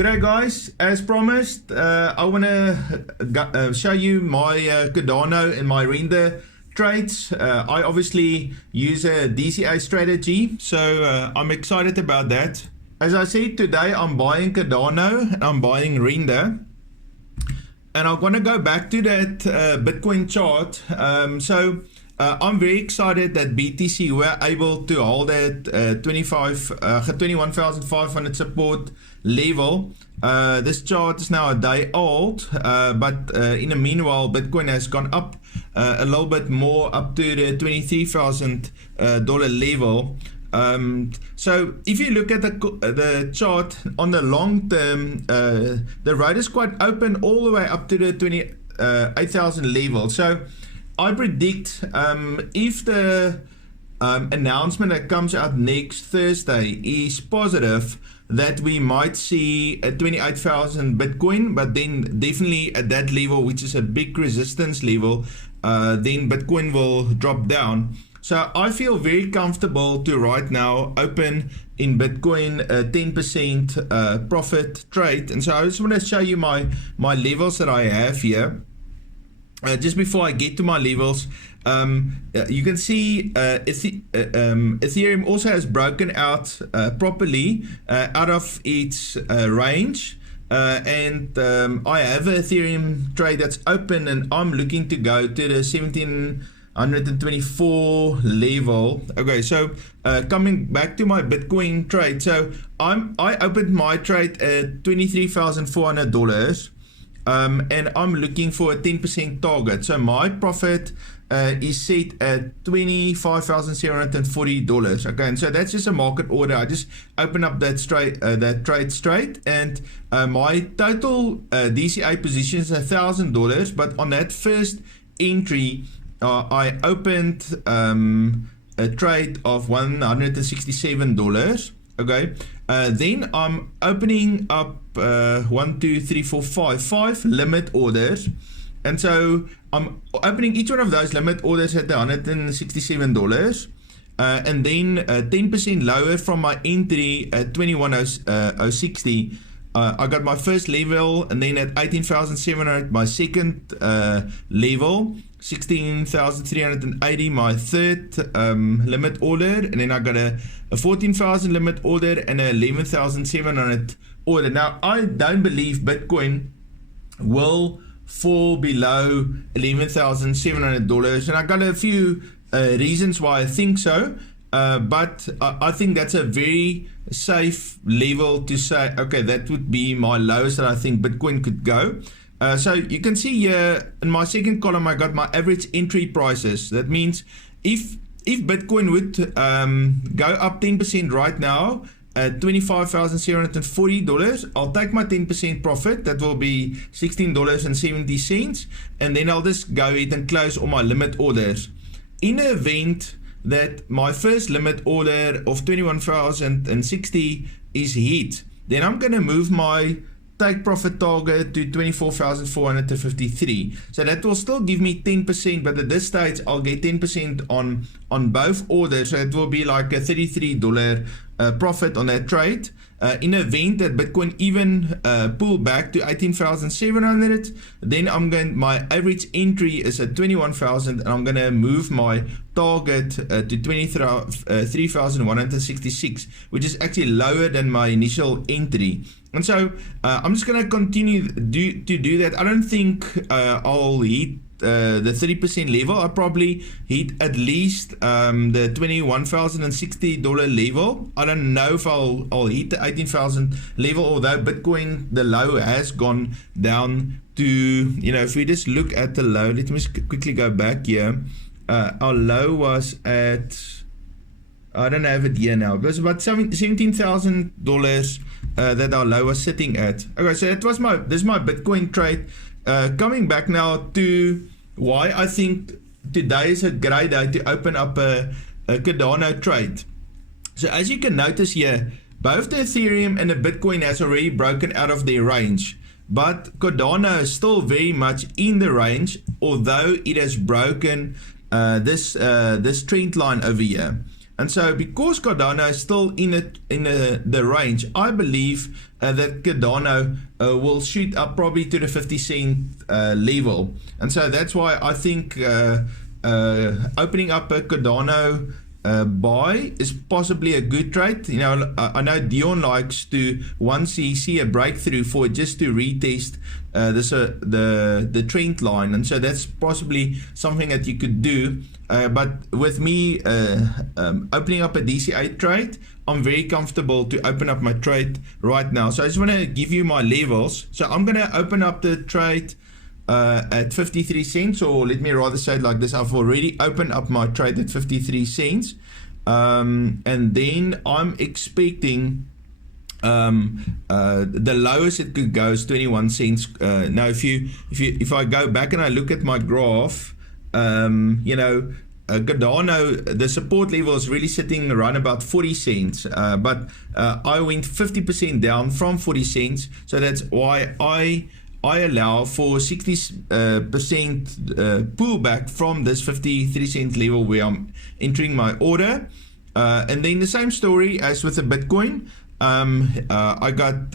G'day guys, as promised, I want to show you my Cardano and my RNDR trades. I obviously use a DCA strategy, so I'm excited about that. As I said, today I'm buying Cardano and I'm buying RNDR. And I'm going to go back to that Bitcoin chart. I'm very excited that BTC were able to hold that 21,500 support level. This chart is now a day old, but in the meanwhile, Bitcoin has gone up a little bit more, up to the $23,000 level. So if you look at the chart on the long term, the road is quite open all the way up to the 28,000 level. So I predict if the announcement that comes out next Thursday is positive, that we might see a 28,000 Bitcoin, but then definitely at that level, which is a big resistance level, then Bitcoin will drop down. So I feel very comfortable to right now open in Bitcoin a 10% profit trade. And so I just want to show you my levels that I have here. Just before I get to my levels, you can see Ethereum also has broken out properly out of its range. And I have an Ethereum trade that's open, and I'm looking to go to the 1724 level. Okay, so coming back to my Bitcoin trade, so I opened my trade at $23,400. And I'm looking for a 10% target. So my profit is set at $25,740. Okay, and so that's just a market order. I just open up that trade straight, and my total DCA position is $1,000. But on that first entry, I opened a trade of $167. Okay, then I'm opening up 5 limit orders, and so I'm opening each one of those limit orders at $167, and then 10% lower from my entry at 21,060. I got my first level, and then at 18,700 my second level, 16,380 my third limit order, and then I got a 14,000 limit order and a 11,700 order. Now I don't believe Bitcoin will fall below $11,700, and I got a few reasons why I think so. But I think that's a very safe level to say, okay, that would be my lowest that I think Bitcoin could go. So you can see here in my second column, I got my average entry prices. That means if Bitcoin would go up 10% right now at $25,740, I'll take my 10% profit. That will be $16.70, and then I'll just go ahead and close all my limit orders. In the event that my first limit order of 21,060 is hit, then I'm going to move my take profit target to 24,453. So that will still give me 10%, but at this stage I'll get 10% on both orders. So it will be like a $33 profit on that trade. In the event that Bitcoin even pull back to 18,700, then my average entry is at 21,000, and I'm going to move my target to 23,166, which is actually lower than my initial entry. And so I'm just going to continue to do that. I don't think I'll hit the 30% level. I'll probably hit at least the $21,060 level. I don't know if I'll hit the 18,000 level, although Bitcoin, the low has gone down to, if we just look at the low, let me just quickly go back here. Our low was at, I don't have it here now, it was about $17,000 that our low was sitting at. Okay, so this is my Bitcoin trade. Coming back now to why I think today is a great day to open up a Cardano trade. So as you can notice here, both the Ethereum and the Bitcoin has already broken out of their range, but Cardano is still very much in the range, although it has broken this trend line over here. And so because Cardano is still in the range, I believe that Cardano will shoot up probably to the 50-cent level. And so that's why I think opening up a Cardano buy is possibly a good trade. You know, I know Dion likes to, once he see a breakthrough, for just to retest the trend line, and so that's possibly something that you could do. But with me opening up a DCA trade, I'm very comfortable to open up my trade right now. So I just want to give you my levels. So I'm going to open up the trade at 53 cents, or let me rather say it like this: I've already opened up my trade at 53 cents, and then I'm expecting the lowest it could go is 21 cents. Now if I go back and I look at my graph, you know, Cardano, the support level is really sitting around about 40 cents, but I went 50% down from 40 cents, so that's why I allow for 60% pullback from this 53 cent level where I'm entering my order. And then the same story as with the Bitcoin. I got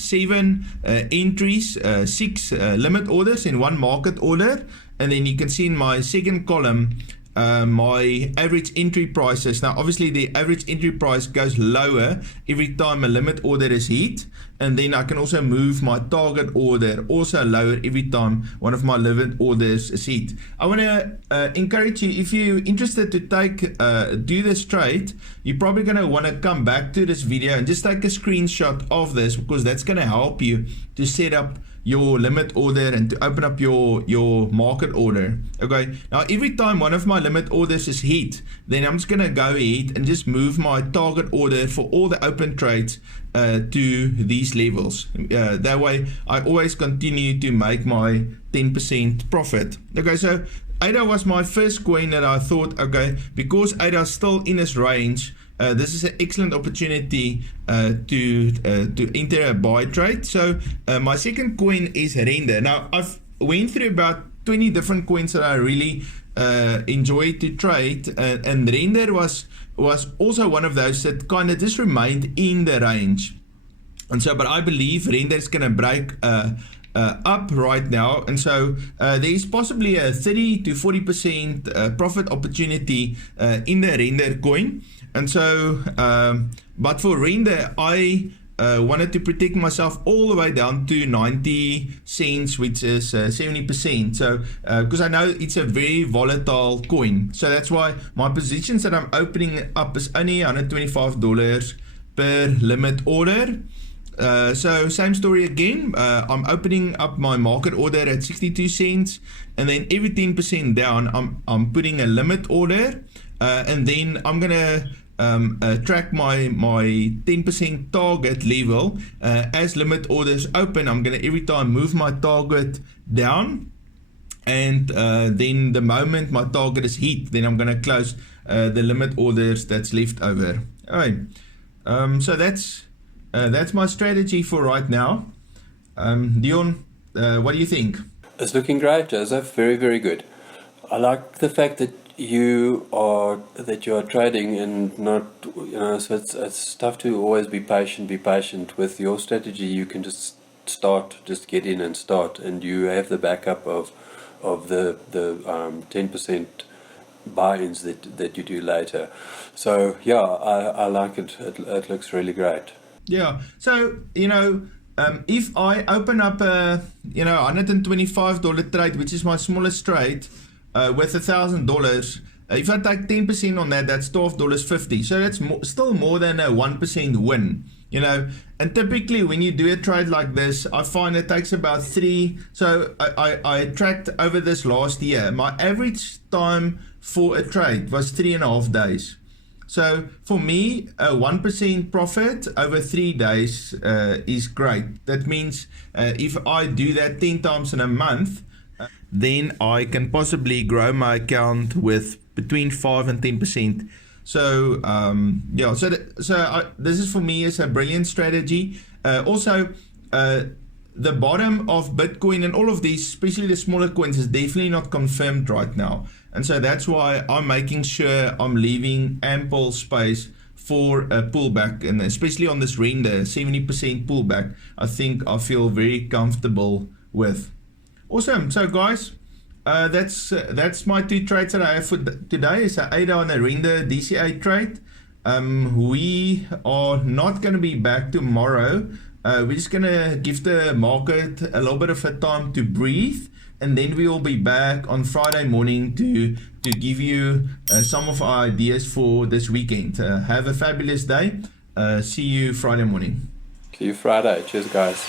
7 entries, 6 limit orders and 1 market order. And then you can see in my second column my average entry prices. Now obviously the average entry price goes lower every time a limit order is hit, and then I can also move my target order also lower every time one of my limit orders is hit. I want to encourage you, if you're interested to do this trade, you're probably going to want to come back to this video and just take a screenshot of this, because that's going to help you to set up your limit order and to open up your market order. Okay, now every time one of my limit orders is hit, then I'm just going to go ahead and just move my target order for all the open trades to these levels. That way I always continue to make my 10% profit. Okay, so ADA was my first coin that I thought, okay, because ADA is still in its range, this is an excellent opportunity to enter a buy trade. So my second coin is RNDR. Now I've went through about 20 different coins that I really enjoy to trade, and RNDR was also one of those that kind of just remained in the range. And so, but I believe RNDR is going to break up right now, and so there is possibly a 30 to 40% profit opportunity in the RNDR coin. And so, but for RNDR, I wanted to protect myself all the way down to 90 cents, which is 70%. So, because I know it's a very volatile coin, so that's why my positions that I'm opening up is only $125 per limit order. So same story again. I'm opening up my market order at 62 cents, and then every 10% down, I'm putting a limit order, and then I'm gonna track my 10% target level. As limit orders open, I'm gonna every time move my target down, and then the moment my target is hit, then I'm gonna close the limit orders that's left over. All right. So that's my strategy for right now. Dion, what do you think? It's looking great, Joseph. Very, very good. I like the fact that you are trading and not, so it's tough to always be patient with your strategy. You can just get in and start, and you have the backup of the 10% buy-ins that you do later. So yeah, I like it. It looks really great. Yeah. So if I open up a $125 trade, which is my smallest trade, with $1,000, if I take 10% on that, that's $12.50. So that's still more than a 1% win. And typically when you do a trade like this, I find it takes about 3. So I tracked over this last year. My average time for a trade was 3.5 days. So for me, a 1% profit over 3 days is great. That means if I do that 10 times in a month, then I can possibly grow my account with between 5 and 10%. So yeah, this is for me is a brilliant strategy. Also, the bottom of Bitcoin and all of these, especially the smaller coins, is definitely not confirmed right now. And so that's why I'm making sure I'm leaving ample space for a pullback, and especially on this render, 70% pullback, I think I feel very comfortable with. Awesome. So guys, that's my 2 trades that I have for today. It's an 8 on a render DCA trade. We are not going to be back tomorrow. We're just going to give the market a little bit of a time to breathe, and then we will be back on Friday morning to give you some of our ideas for this weekend. Have a fabulous day. See you Friday morning. See you Friday. Cheers, guys.